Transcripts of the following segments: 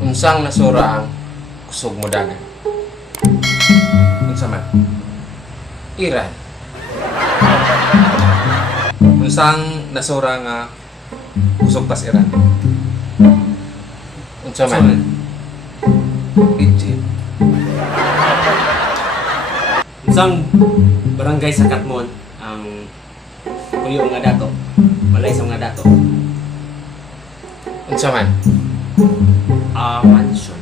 Unsang nasura ang kusog mo dagan? Unsa man? Iran. Unsang nasura nga kusog pas Iran? Unsa man? Egypt. Unsang barangay sa Katmon ang puyo nga dato? Balay sa nga dato? Unsa man? Mansion.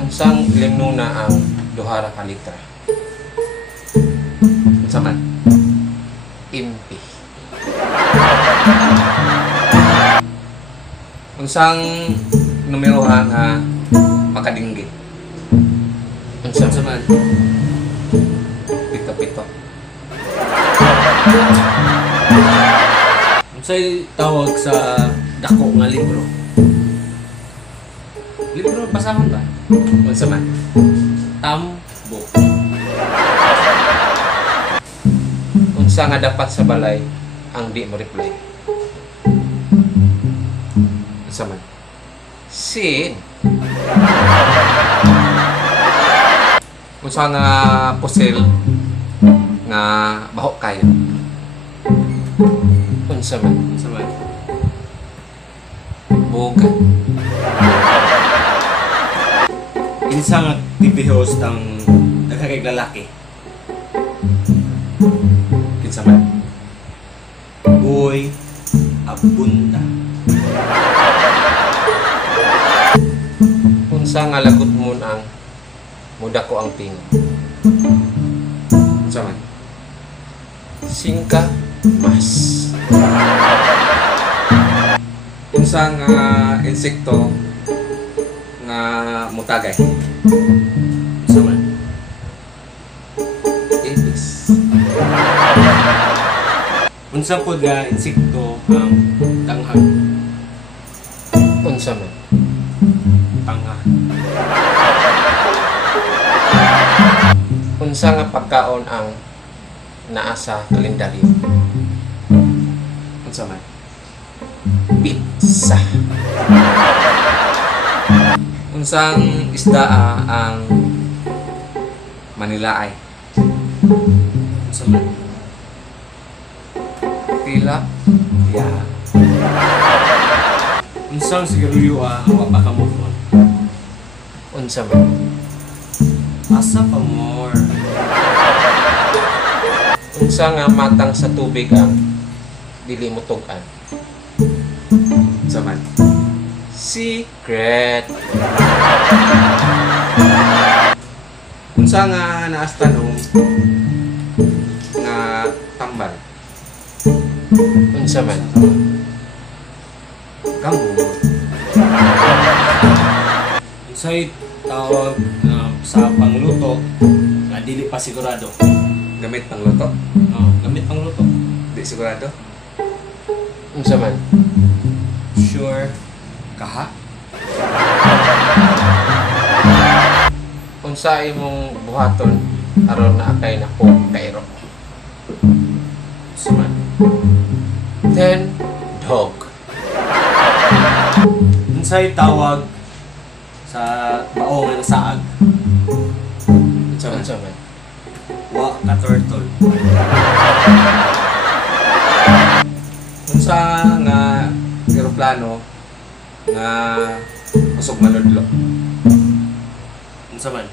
Unsang limnuna ang duhara ka litra? Unsa man? Impi. Unsang numerohan nga makadinggit? Unsa man? Pito-pito. Unsay tawag sa dako nga libro? Libro basahon ba? Unsa man? Tambo. Unsa nga dapat sa balay ang di mo reply? Unsa man? Sin. Unsa nga pusil nga baho kayo? Unsa man? Unsa man? Bugan. Kinsa nga TV host ang nagkakay lalaki? Kinsa man? Boy Abunda. Unsa nga lagot mo ang muda ko ang tingo? Unsa man? Singka mas. Unsa nga insekto nga mutagay? Unsa man? Ibis. Unsa pod nga insekto ang tanghag? Unsa man? Tanga. Unsa nga pagkaon ang naa sa kalendaryo? Unsa man? Pizza. Unsang isdaa ang manilaay? Unsa man? Tilapia. Unsang sigarilyo ang wa ka move on? Unsa man? Asa pa more? Unsa nga matang sa tubig ang dili mo tug-an? Unsa man? Secret. Unsa nga naas tanong nga tambal? Unsa man? Kamot. Unsay tawag sa pangluto nga dili pa sigurado? Gamit pang luto? Gamit pangluto. Di sigurado? Unsa man? Sure kaha? Unsa imong buhaton aron na kay nako kairo? Unsa man? 10 dog. Unsay tawag sa bao nga nasaag? Unsa man? Wa ka turtle. Unsa nga eroplano nga kusog manudlo? Unsa man?